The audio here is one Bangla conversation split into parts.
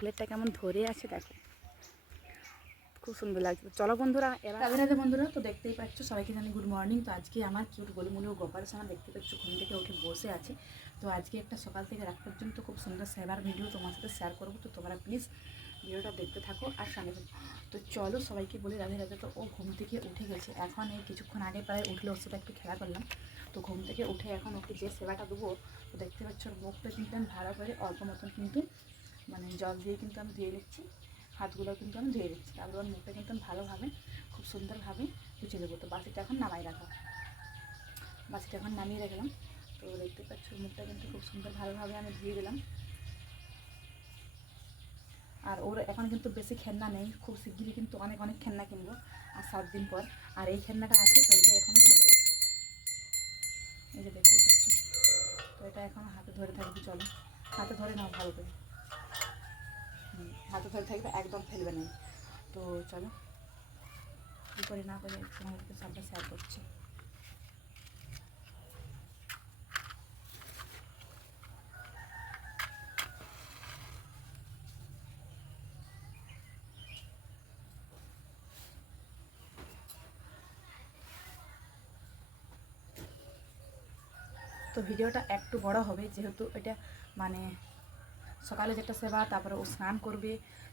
ফুলেরটা কেমন ধরে আছে দেখো। খুব সুন্দর লাগছে। চলো বন্ধুরা, এবার রাধে বন্ধুরা, তো দেখতেই পাচ্ছ সবাইকে জানি গুড মর্নিং তো আজকে আমার কিউট গোলমুলি ও গোপাল সোনা দেখতে পাচ্ছ ঘুম থেকে উঠে বসে আছে। তো আজকে একটা সকাল থেকে রাত পর্যন্ত খুব সুন্দর সেবার ভিডিও তোমার সাথে শেয়ার করব। তো তোমরা প্লিজ ভিডিওটা দেখতে থাকো আর সামনে। তো চলো সবাইকে বলি রাধে রাধে, তো ও ঘুম থেকে উঠে গেছে। এখন এই কিছুক্ষণ আগে প্রায় উঠলে ওর সাথে একটু খেলা করলাম। তো ঘুম থেকে উঠে এখন ওকে যে সেবাটা দেবো, তো দেখতে পাচ্ছ ওর মুখটা কিন্তু ভালো করে অল্প মতন কিন্তু মানে জল দিয়ে কিন্তু আমি ধুয়ে নিচ্ছি, হাতগুলো কিন্তু আমি ধুয়ে দিচ্ছি তারপর আমার মুখটা কিন্তু আমি ভালোভাবে, খুব সুন্দরভাবে মুছে দেবো তো বাসিটা এখন নামাই রাখা। বাসিটা এখন নামিয়ে রাখলাম তো দেখতে পাচ্ছ, মুখটা কিন্তু খুব সুন্দর ভালোভাবে আমি ধুয়ে দিলাম। আর ওর এখন কিন্তু বেশি খেলনা নেই, খুব শিগগিরই কিন্তু অনেক অনেক খেলনা কিনবো, আর সাত দিন পর। আর এই খেলনাটা আছে, তো এটা এখনও খেলবে এই যে দেখতে পাচ্ছি, তো এটা এখন হাতে ধরে থাকবে, চলো। হাতে ধরে নাও ভালো করে। হাতে ধরে থাকবে, একদম ফেলবে না। তো চলো, কী করে না করে তোমাদেরকে সবটা শেয়ার করছি। তো ভিডিওটা একটু বড় হবে, যেহেতু এটা মানে সকালে যেটা সেবা তারপরে ও স্নান করবে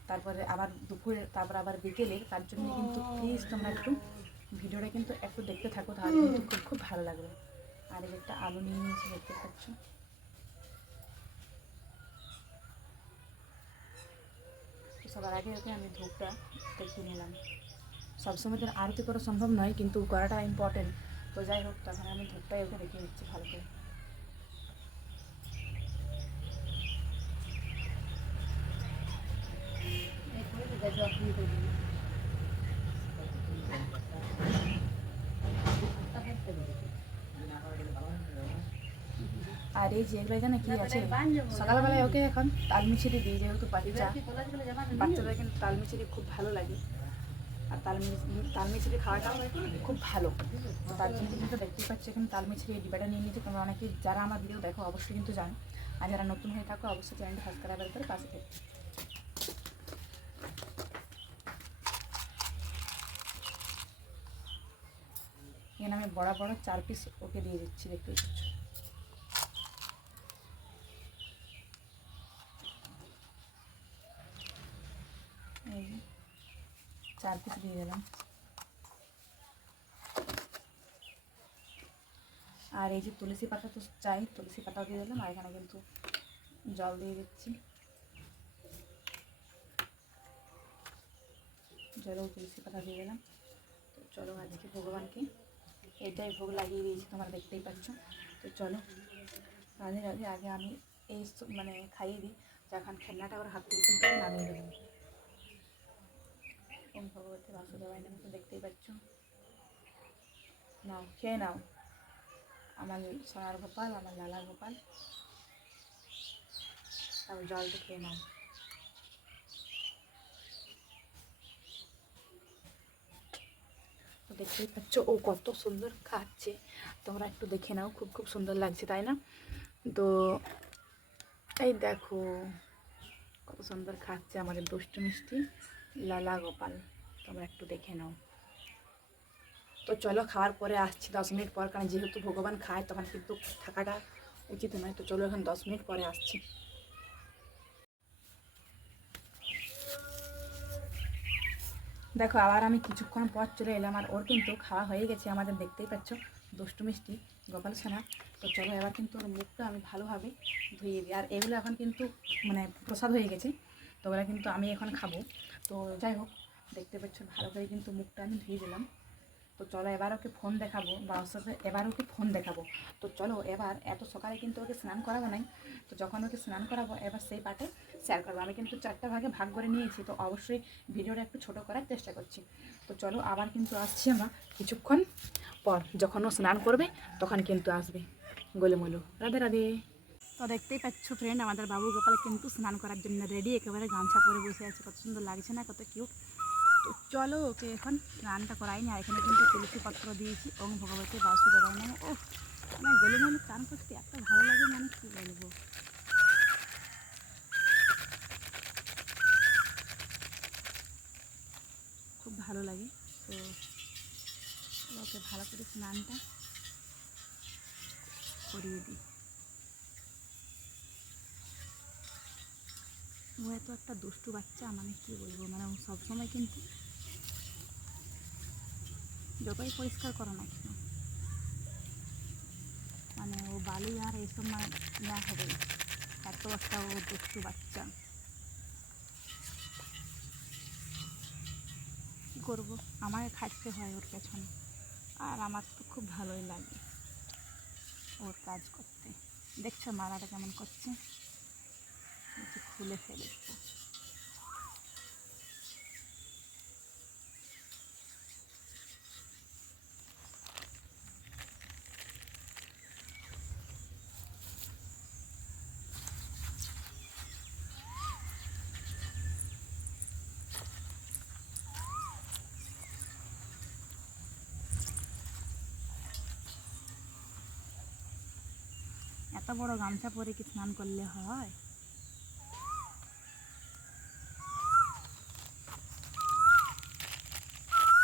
তারপরে আবার দুপুরে তারপর আবার বিকেলে তার জন্য কিন্তু প্লিজ তোমরা একটু ভিডিওটা কিন্তু একটু দেখতে থাকো তাহলে কিন্তু খুব খুব ভালো লাগবে। আর একটা আলু নিয়ে নিয়েছি দেখতে পাচ্ছ? সবার আগে ওকে আমি ধূপটা দেখে নিলাম। সবসময় তো আরতি করা সম্ভব নয় কিন্তু করাটা ইম্পর্টেন্ট তো যাই হোক তখন আমি ধূপটাই ওকে রেখে দিচ্ছি ভালো করে। যে এগুলো এখানে কি আছে? সকালবেলায় ওকে এখন তালমিছিরি দিই যেহেতু বাচ্চা বাচ্চাদের কিন্তু তালমিছিরি খুব ভালো লাগে। আর তালমি তালমিছিরি খাওয়াটাও খুব ভালো। তো তার জন্য কিন্তু দেখতেই পাচ্ছি এখন তালমিছিরি এই ডিবাটা নিয়ে নিয়েছি। তোমরা অনেকে যারা আমার ভিডিও দেখো অবশ্যই কিন্তু জানো। আর যারা নতুন হয়ে থাকো অবশ্যই চ্যানেলটা সাবস্ক্রাইবার করে পাশে থেকে। এখানে আমি বড় বড় চার পিস ওকে দিয়ে দিচ্ছি দেখতে পাচ্ছ এই যে, চার পিস দিয়ে দিলাম আর এই যে তুলসী পাতা তো চাই, তুলসী পাতাও দিয়ে দিলাম, আর এখানে কিন্তু জল দিয়ে দিচ্ছি। জলেও তুলসী পাতা দিয়ে দিলাম। তো চলো আজকে ভগবানকে, এটাই ভোগ লাগিয়ে দিয়েছি, তোমরা দেখতেই পাচ্ছ। তো চলো, রাধে রাধে, আগে আমি এই মানে খাইয়ে দিই যখন খেলনাটা ওর হাত থেকে নামিয়ে দেবো। ওম ভগবতী বাসুদেবায় নামে তো দেখতেই পাচ্ছ। নাও, খেয়ে নাও। আমার সোনার গোপাল, আমার লালা গোপাল। তারপর জলটা খেয়ে নাও। তো দেখতেই পাচ্ছ, ও কত সুন্দর খাচ্ছে। তোমরা একটু দেখে নাও, খুব খুব সুন্দর লাগছে, তাই না? তো এই দেখো, কত সুন্দর খাচ্ছে আমাদের দুষ্টু মিষ্টি। লালা গোপাল, তোমরা একটু দেখে নাও। তো চলো, খাওয়ার পরে আসছি দশ মিনিট পর, কারণ যেহেতু ভগবান খায়, তখন কিন্তু থাকাটা উচিত নয়। তো চলো, এখন দশ মিনিট পরে আসছি। দেখো, আবার আমি কিছুক্ষণ পর চলে এলাম, আর ওর কিন্তু খাওয়া হয়ে গেছে। আমাদের দেখতেই পাচ্ছ, দুষ্টু মিষ্টি গোপাল সোনা তো চলো, এবার কিন্তু ওর মুখটা আমি ভালোভাবে ধুয়ে দিই। আর এগুলো এখন কিন্তু মানে প্রসাদ হয়ে গেছে। ওগুলো কিন্তু আমি এখন খাব। তো যাই হোক, দেখতে পাচ্ছ ভালো করে কিন্তু মুখটা আমি ধুয়ে দিলাম। তো চলো এবার ওকে ফোন দেখাবো, বা ওর সাথে এবার ওকে ফোন দেখাবো। তো চলো এবার, এত সকালে কিন্তু ওকে স্নান করাবো নাই। তো যখন ওকে স্নান করাবো, এবার সেই পার্টে শেয়ার করব। আমি কিন্তু চারটা ভাগে ভাগ করে নিয়েছি, তো অবশ্যই ভিডিওটা একটু ছোটো করার চেষ্টা করছি। তো চলো আবার কিন্তু আসছি আমরা কিছুক্ষণ পর। যখন ও স্নান করবে, তখন কিন্তু আসবে। গোলেমলো রাধে রাধে। তো দেখতেই পাচ্ছ ফ্রেন্ড আমাদের বাবু গোপাল কিন্তু স্নান করার জন্য রেডি একেবারে গামছা পরে বসে আছে। কত সুন্দর লাগছে না, কত কিউট তো চলো ওকে এখন স্নানটা করাইনি আর এখানে কিন্তু তুলসী পত্র দিয়েছি ওং ভগবতী বাসুদেবায় মানে ও মানে গলে মানে স্নান করতে এত ভালো লাগে মানে কী বলব? খুব ভালো লাগে, তো ওকে ভালো করে স্নানটা করিয়ে দিই। ও এত একটা দুষ্টু বাচ্চা মানে কি বলব? মানে সবসময় কিন্তু যতই পরিষ্কার করো না কেন মানে ও বালি আর এইসব মানে নেওয়া হবে। এত একটা ও দুষ্টু বাচ্চা। কী করব? আমাকে খাটতে হয় ওর পেছনে। আর আমার তো খুব ভালোই লাগে ওর কাজ করতে। দেখছ মারাটা কেমন করছে? খুলে ফেলেছে। এত বড় গামছা পরে কি স্নান করলে হয়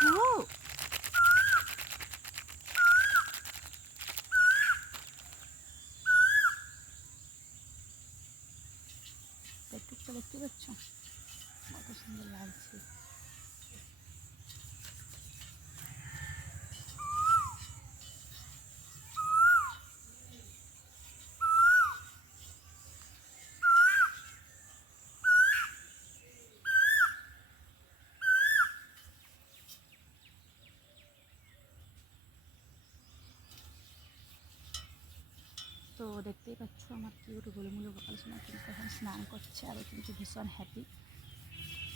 ও! পেটুকটা দেখতে পাচ্ছ কত সুন্দর লাগছে তো দেখতেই পাচ্ছ আমার কিউট গোলমুলো গোপাল সোনা কিন্তু এখন স্নান করছে আর ও কিন্তু ভীষণ হ্যাপি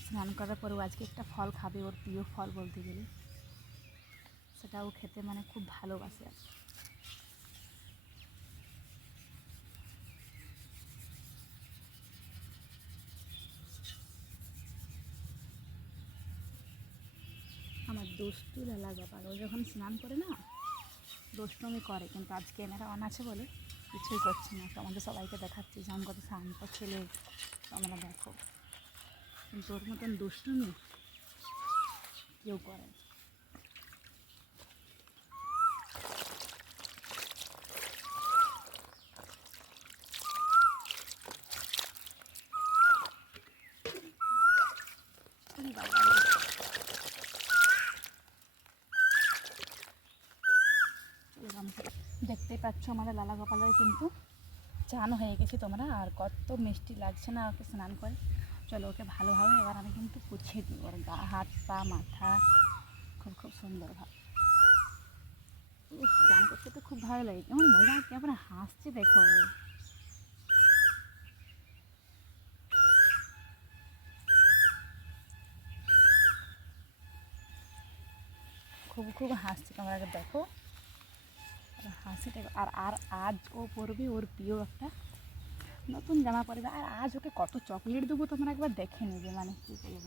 স্নান করার পরেও আজকে একটা ফল খাবে, ওর প্রিয় ফল বলতে গেলে। সেটা ও খেতে মানে খুব ভালোবাসে আর আমার দুষ্টু লালা ব্যাপার ও যখন স্নান করে না, দুষ্টমি করে, কিন্তু আজকে এনারা অন আছে বলে কিছুই করছি না। তোমাদের সবাইকে দেখাচ্ছি যে আমি কত শান্ত ছেলে। তোমরা দেখো। কিন্তু ওর মতন দুষ্টুমি কেউ করে না। ওরে বাবা রে। চলো গামছাটা দেখতেই পাচ্ছ আমাদের লালা গোপালের কিন্তু চান হয়ে গেছে তোমরা, আর কত মিষ্টি লাগছে না ওকে স্নান করে। চলো ওকে ভালোভাবে এবার আমি কিন্তু পুছিয়ে দিই ওর গা, হাত, পা, মাথা, খুব খুব সুন্দরভাবে স্নান করতে তো খুব ভালো লাগে। কেমন মজা কেমন হাসছে দেখো। খুব খুব হাসছে তোমরা দেখো। হাসি দেখো। আর আর আজ ও পরবে ওর প্রিয় একটা নতুন জামা পরবে। আর আজ ওকে কত চকলেট দেবো তোমরা একবার দেখে নেবে মানে কী বলব?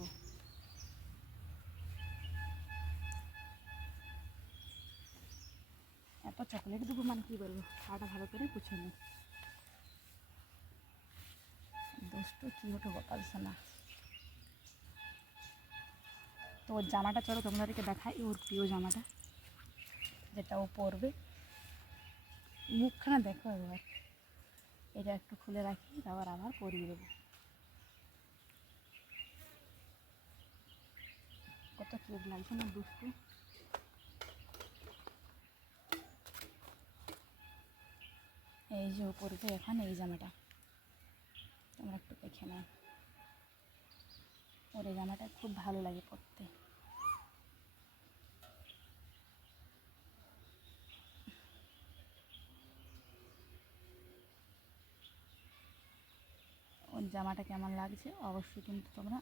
এত চকলেট দেবো মানে কী বলব? খাওয়াটা ভালো করে পুছে নি। দুষ্ট কি ওটা গোপাল সোনা। তো ওর জামাটা চলো তোমাদেরকে দেখাই, ওর প্রিয় জামাটা, যেটা ও পরবে। মুখখানা দেখো এবার। এটা একটু খুলে রাখি, তারপর আবার পরিয়ে দেবো। কত কিউট লাগছে না দুষ্টু। এই যে ও পরবে এখন এই জামাটা। তোমরা একটু দেখে নাও। ওর এই জামাটা খুব ভালো লাগে পরতে। জামাটা কেমন লাগছে, অবশ্যই কিন্তু তোমরা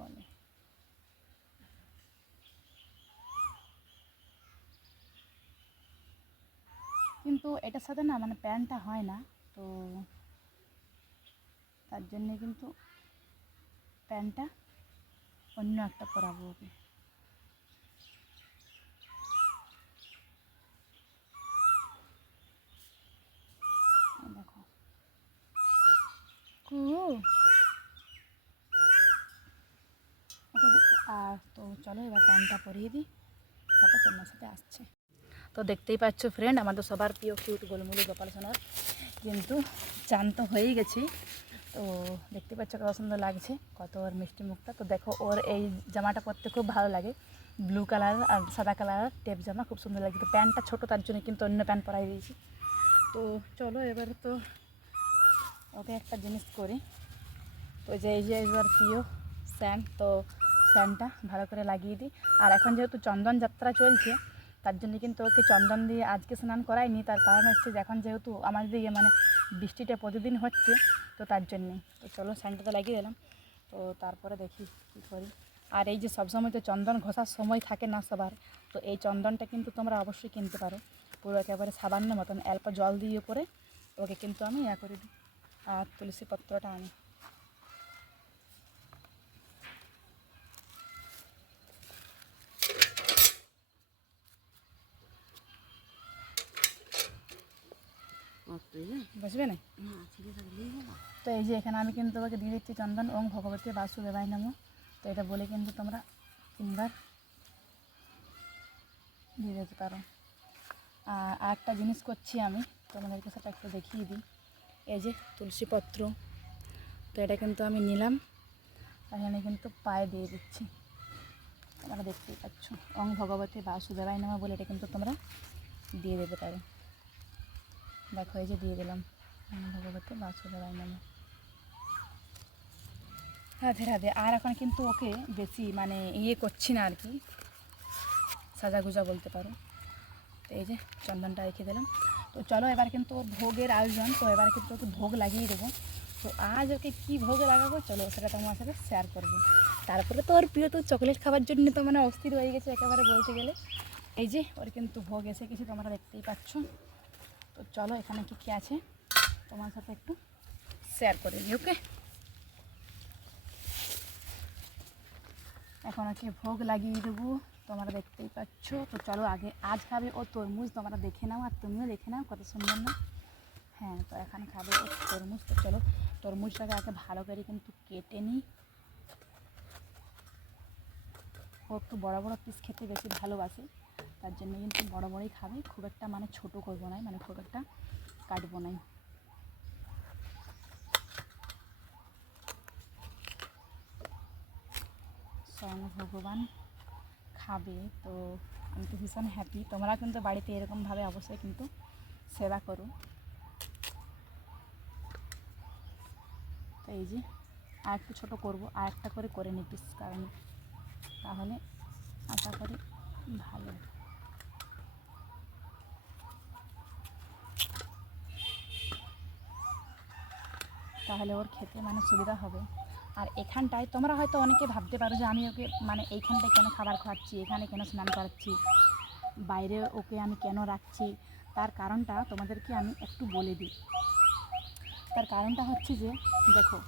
বলো। কিন্তু এটার সাথে না মানে প্যান্টটা হয় না, তো তার জন্যে কিন্তু প্যান্টটা অন্য একটা পরাবো ওকে এই দেখো আর চলো এবার প্যান্টটা পরিয়ে দিই। তারপর তোমার সাথে আসছে। তো দেখতেই পাচ্ছ ফ্রেন্ড আমাদের সবার প্রিয় কিউট গোলমুলি গোপাল সোনার কিন্তু চান তো হয়েই গেছি। তো দেখতে পাচ্ছ কত সুন্দর লাগছে, কত ওর মিষ্টি মুখটা। তো দেখো, ওর এই জামাটা পরতে খুব ভালো লাগে। ব্লু কালার আর সাদা কালার টেপ জামা খুব সুন্দর লাগে তো প্যান্টটা ছোটো, তার জন্য কিন্তু অন্য প্যান্ট পরাই দিয়েছি। তো চলো, এবার তো ওকে একটা জিনিস করি। তো যে, এই যে এবার প্রিয় স্যান্ড তো স্যান্ডটা ভালো করে লাগিয়ে দিই। আর এখন যেহেতু চন্দন যাত্রা চলছে, তার জন্য কিন্তু ওকে চন্দন দিয়ে আজকে স্নান করাইনি। তার কারণ হচ্ছে যে, এখন যেহেতু আমার দিকে মানে বৃষ্টিটা প্রতিদিন হচ্ছে, তো তার জন্যে তো চলো স্যান্ডটা লাগিয়ে দিলাম। তো তারপরে দেখি কী করি। আর এই যে, সবসময় তো চন্দন ঘষার সময় থাকে না সবার, তো এই চন্দনটা কিন্তু তোমরা অবশ্যই কিনতে পারো। পুরো একেবারে সাবান্য মতন, অল্প জল দিয়ে পরে ওকে কিন্তু আমি ইয়া করে দিই। আর তুলসী পত্রটা আনি বুঝবে না তো এই যে এখানে আমি কিন্তু ওকে দিয়ে দিচ্ছি চন্দন ওং ভগবতী বাসুদেবাই নামো তো এটা বলে কিন্তু তোমরা তিনবার দিয়ে দিতে পারো আর আরেকটা জিনিস করছি আমি তোমাদেরকে সেটা একটু দেখিয়ে দিই এই যে তুলসী পত্র। তো এটা কিন্তু আমি নিলাম। এখানে কিন্তু পায়ে দিয়ে দিচ্ছি। তোমরা দেখতেই পাচ্ছ। ওং ভগবতী বাসুদেবাই নামা বলে এটা কিন্তু তোমরা দিয়ে দিতে পারো দেখো, এই যে দিয়ে দিলাম। ওং ভগবতী বাসুদেবাই নামা। রাধে রাধে। আর এখন কিন্তু ওকে বেশি মানে ইয়ে করছি না আর কি। সাজাগুজা বলতে পারো। তো এই যে চন্দনটা রেখে দিলাম। তো চলো এবার কিন্তু ভোগের আয়োজন, তো এবার কিন্তু ওকে ভোগ লাগিয়ে দেবো। তো আজ ওকে কী ভোগে লাগাবো? চলো সেটা তোমার সাথে শেয়ার করব। তারপরে তো ওর প্রিয় তো চকলেট খাবার জন্য তো মানে অস্থির হয়ে গেছে একেবারে বলতে গেলে। এই যে ওর কিন্তু ভোগ এসে গেছে, তোমরা দেখতেই পাচ্ছ। তো চলো এখানে কী কী আছে, তোমার সাথে একটু শেয়ার করে নিই ওকে এখন ওকে ভোগ লাগিয়ে দেবো। তোমরা দেখতেই পাচ্ছ। তো চলো আগে, আজ খাবে ও তরমুজ, তোমরা দেখে নাও, আর তুমিও দেখে নাও, কত সুন্দর না? হ্যাঁ তো এখন খাবে ও তরমুজ। তো চলো, তরমুজটাকে আগে ভালো করে কিন্তু কেটে নিই। ও একটু বড় বড় পিস খেতে বেশি ভালোবাসে, তার জন্য কিন্তু বড় বড়ই খাবে। খুব একটা মানে ছোট করব না মানে খুব একটা কাটবো না। স্বয়ং ভগবান। খাবে, তো আমি তো ভীষণ হ্যাপি তোমরা কিন্তু বাড়িতে এরকমভাবে অবশ্যই কিন্তু সেবা করো। তো এই যে, আর একটু ছোটো করব, আর একটা করে করে নিই পিস কারণ তাহলে আশা করি ভালো। তাহলে ওর খেতে মানে সুবিধা হবে। আর এখানটায় তোমরা হয়তো অনেকে ভাবতে পারো যে আমি ওকে মানে এইখানটায় কেন খাবার খাওয়াচ্ছি, এখানে কেন স্নান করাচ্ছি, বাইরে ওকে আমি কেন রাখছি? তার কারণটা তোমাদেরকে আমি একটু বলে দিই। তার কারণটা হচ্ছে যে, দেখো,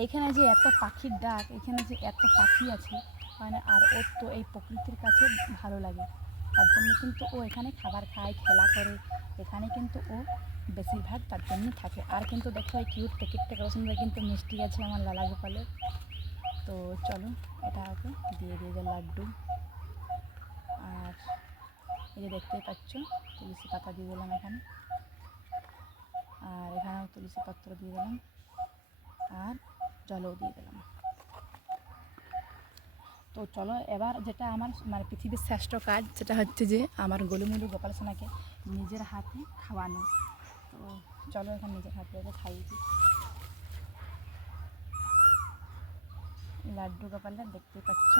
এইখানে যে এত পাখির ডাক, এখানে যে এত পাখি আছে মানে আর ওর তো এই প্রকৃতির কাছে ভালো লাগে। তার জন্য কিন্তু ও এখানে খাবার খায়, খেলা করে। এখানে কিন্তু ও বেশিরভাগ তার জন্য থাকে। আর কিন্তু দেখো, এই কিউট প্যাকেটটা কত সুন্দর কিন্তু মিষ্টি আছে আমার লালা গোপালের তো চলো, এটা ওকে দিয়ে দিয়ে যে লাড্ডু। আর এই যে দেখতেই পাচ্ছ, তুলসী পাতা দিয়ে দিলাম এখানে। আর এখানেও তুলসী পত্র দিয়ে দিলাম। আর জলও দিয়ে দিলাম। তো চলো এবার যেটা আমার মানে পৃথিবীর শ্রেষ্ঠ কাজ সেটা হচ্ছে যে আমার গোলুমুলু গোপাল সোনাকে নিজের হাতে খাওয়ানো। তো চলো এখন নিজের হাতে ওকে খাইয়ে দিই। লাড্ডু গোপালটা দেখতেই পাচ্ছ?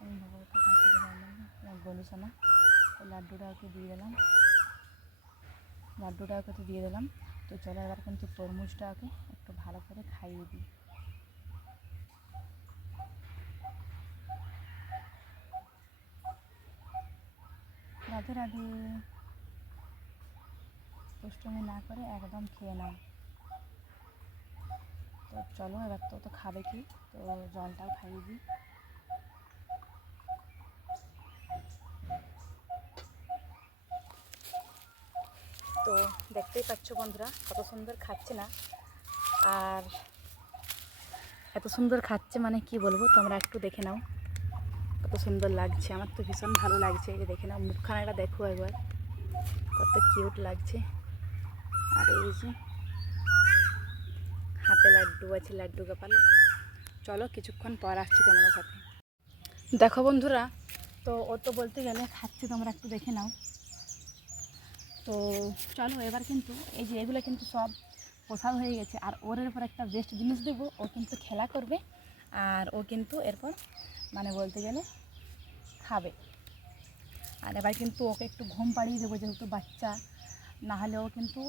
আমি ভগবতী গোলু সোনা তো লাড্ডুটা ওকে দিয়ে দিলাম। লাড্ডুটা ওকে তো দিয়ে দিলাম। তো চলো এবার কিন্তু তরমুজটা ওকে একটু ভালো করে খাইয়ে দিই। রাধে রাধে দুষ্টুমি না করে একদম খেয়ে নাও। তো চলো, এবার তো তো খাবে কি? তো জলটাও খাইয়ে দিই। তো দেখতেই পাচ্ছ বন্ধুরা, কত সুন্দর খাচ্ছে না? আর এত সুন্দর খাচ্ছে মানে কি বলব, তোমরা একটু দেখে নাও। কত সুন্দর লাগছে, আমার তো ভীষণ ভালো লাগছে। এই দেখে না মুখখানাটা দেখো একবার, কত কিউট লাগছে। আর এই যে হাতে লাড্ডু আছে, লাড্ডু গোপাল। চলো কিছুক্ষণ পর আসছি তোমাদের সাথে। দেখো বন্ধুরা, তো ও তো বলতে গেলে খাচ্ছি, তোমরা একটু দেখে নাও। তো চলো, এবার কিন্তু এই যে এগুলো কিন্তু সব পোষাও হয়ে গেছে। আর ওর এরপর একটা বেস্ট জিনিস দেবো, ও কিন্তু খেলা করবে। আর ও কিন্তু এরপর মানে বলতে গেলে খাবে। আর এবার কিন্তু ওকে একটু ঘুম পাড়িয়ে দেবো যেহেতু বাচ্চা না হলে ও কিন্তু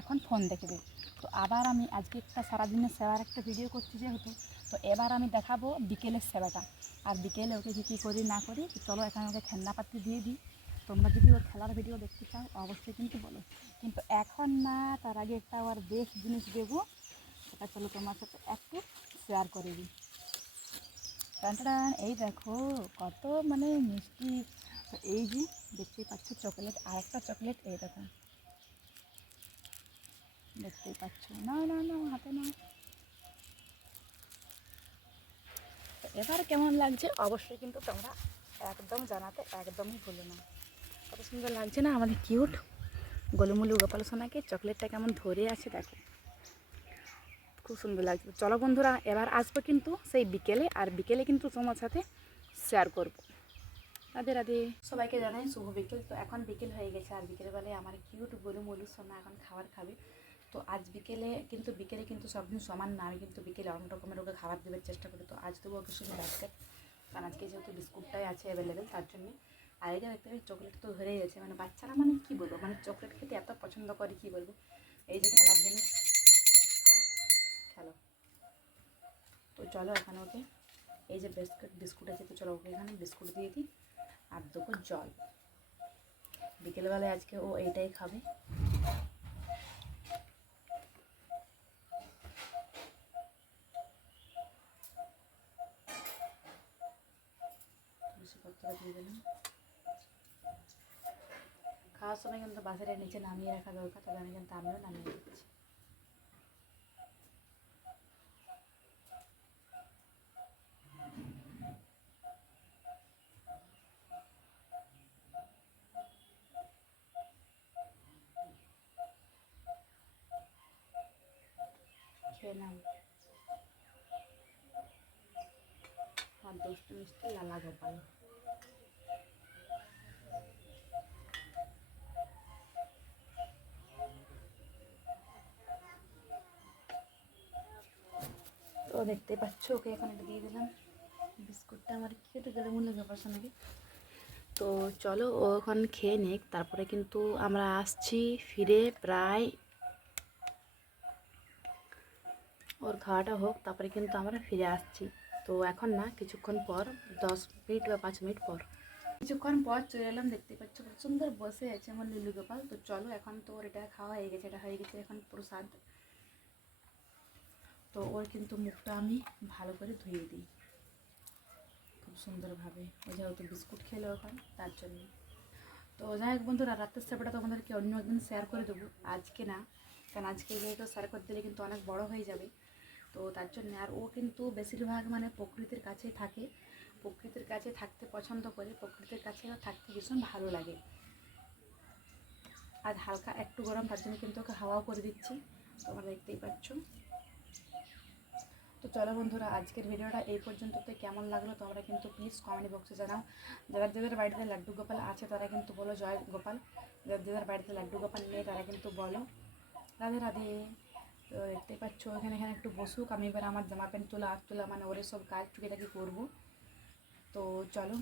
এখন ফোন দেখবে। তো আবার আমি আজকে একটা সারাদিনের সেবার একটা ভিডিও করছি যেহেতু, তো এবার আমি দেখাবো বিকেলের সেবাটা। আর বিকেলে ওকে কী কী করি, না করি চলো এখানে ওকে খেলনাপাতি দিয়ে দিই। তোমরা যদি ওর খেলার ভিডিও দেখতে চাও, অবশ্যই কিন্তু বলো। কিন্তু এখন না, তার আগে একটা আবার বেস্ট জিনিস দেবো, সেটা চলো তোমার সাথে একটু শেয়ার করে দিই। টান এই দেখো, কত মানে মিষ্টি। এই যে দেখতেই পাচ্ছ চকলেট আর একটা চকলেট এই দেখো। দেখতেই পাচ্ছ। না না না, হাতে না। এবার কেমন লাগছে? অবশ্যই কিন্তু তোমরা একদম জানাতে একদমই ভুলো না। কত সুন্দর লাগছে না আমাদের কিউট গোলুমুলু গোপাল সোনাকে চকলেটটা কেমন ধরে আছে দেখো। খুব সুন্দর লাগছে। চলো বন্ধুরা, এবার আসব কিন্তু সেই বিকেলে, আর বিকেলে কিন্তু তোমার সাথে শেয়ার করব। রাধে রাধে। সবাইকে জানাই শুভ বিকেল। তো এখন বিকেল হয়ে গেছে, আর বিকেলবেলায় আমার কিউট গরু মলু সোনা এখন খাবার খাবে। তো আজ বিকেলে কিন্তু বিকেলে কিন্তু সব দিন সমান না, আমি কিন্তু বিকেলে অনেক রকমের ওকে খাবার দেওয়ার চেষ্টা করি। তো আজ দেবো ওকে শুধু বাস্কেট কারণ আজকে যেহেতু বিস্কুটটাই আছে অ্যাভেলেবেল তার জন্যে। আর এই দেখতে পাচ্ছি চকলেট তো ধরেই গেছে। মানে বাচ্চারা মানে কী বলব? মানে চকলেট খেতে এত পছন্দ করে, কী বলব? এই যে খেলার জিনিস খেলো তো চলো এখানে ওকে, এই যে বিস্কুট বিস্কুট আছে তো চলো ওকে এখানে বিস্কুট দিয়ে দিই আর দেবো জল। বিকেলবেলায় আজকে ও এইটাই খাবে। খাওয়ার সময় কিন্তু বাসারের নিচে নামিয়ে রাখা দরকার তবে আমি কিন্তু আমিও নামিয়ে দিচ্ছি। খেয়ে নাও আর দুষ্টু মিষ্টি লালা গোপাল। তো দেখতে পাচ্ছ, ওকে এখন এটা দিয়ে দিলাম। বিস্কুটটা আমার কেটে গেলে মনে লাগে পছন্দকে তো চলো ও এখন খেয়ে নিক, তারপরে কিন্তু আমরা আসছি ফিরে প্রায় ওর খাওয়াটা হোক, তারপরে কিন্তু আমরা ফিরে আসছি। তো এখন না, কিছুক্ষণ পর, দশ মিনিট বা পাঁচ মিনিট পর। কিছুক্ষণ পর চলে এলাম, দেখতে পাচ্ছ সুন্দর বসে আছে আমার লিলু গোপাল তো চলো, এখন তো ওর এটা খাওয়া হয়ে গেছে, এটা হয়ে গেছে এখন প্রসাদ। তো ওর কিন্তু মুখটা আমি ভালো করে ধুয়ে দিই। খুব সুন্দরভাবে। ও যেহেতু বিস্কুট খেলো এখন, তার জন্য। তো যাই হোক বন্ধুরা, রাতের সেবাটা তোমাদেরকে অন্য একদিন শেয়ার করে দেবো। আজকে না, কারণ আজকে যেহেতু শেয়ার করে দিলে কিন্তু অনেক বড় হয়ে যাবে। তো তার জন্য আর ও কিন্তু বেশিরভাগ মানে প্রকৃতির কাছেই থাকে। প্রকৃতির কাছে থাকতে পছন্দ করে, প্রকৃতির কাছে থাকতে ভীষণ ভালো লাগে। আজ হালকা একটু গরম, তার জন্য কিন্তু ওকে হাওয়াও করে দিচ্ছি। তোমরা দেখতেই পাচ্ছ। তো চলো বন্ধুরা, আজকের ভিডিওটা এই পর্যন্ততে। কেমন লাগল তোমরা কিন্তু প্লিজ কমেন্ট বক্সে জানাও। যারা যাদের বাড়িতে লাড্ডু গোপাল আছে, তারা কিন্তু বলো জয় গোপাল। যাদের যাদের বাড়িতে লাড্ডু গোপাল নেই, তারা কিন্তু বলো। রাধে রাধে। তো দেখতে পাচ্ছ, এখানে এখানে একটু বসুক, আমি এবার আমার জামা প্যান্ট তোলা, হাত তোলা মানে ওরে সব কাজ টুকিটাকি করব। তো চলো।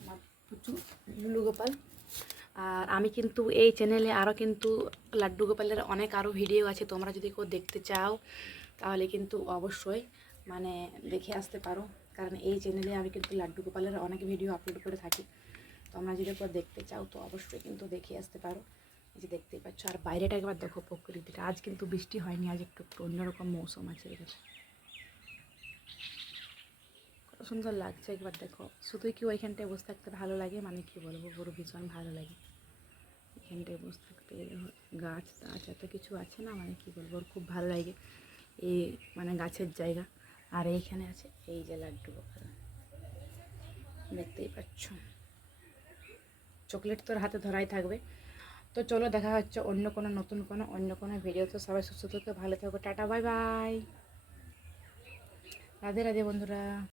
আমার প্রচুর লুলু গোপাল। আর আমি কিন্তু এই চ্যানেলে আরও কিন্তু লাড্ডু গোপালের অনেক আরও ভিডিও আছে, তোমরা যদি কেউ দেখতে চাও, তাহলে কিন্তু অবশ্যই মানে দেখে আসতে পারো। কারণ এই চ্যানেলে আমি কিন্তু লাড্ডু গোপালের অনেক ভিডিও আপলোড করে থাকি। তোমরা যদি কেউ দেখতে চাও, তো অবশ্যই কিন্তু দেখে আসতে পারো। এই যে দেখতেই পাচ্ছ, আর বাইরেটা একবার দেখো প্রকৃতিটা। আজ কিন্তু বৃষ্টি হয়নি, আজ একটু অন্যরকম মৌসুম আছে এখানে কত সুন্দর লাগছে একবার দেখো। শুধুই কি ওইখানটায় বসে থাকতে ভালো লাগে? মানে কি বলব, পুরো ভীষণ ভালো লাগে। এখানটায় বসে থাকতে গাছ টাছ এত কিছু আছে না মানে কি বলব, ওর খুব ভালো লাগে। এই মানে গাছের জায়গা। আর এইখানে আছে এই যে লাড্ডু দেখতেই পাচ্ছ। চকলেট তোর হাতে ধরাই থাকবে। তো চলো দেখা হচ্ছে অন্য কোনো, নতুন কোনো, অন্য কোনো ভিডিও তো সবাই সুস্থ থেকে, ভালো থাকো। Tata bye bye Radhe Radhe বন্ধুরা।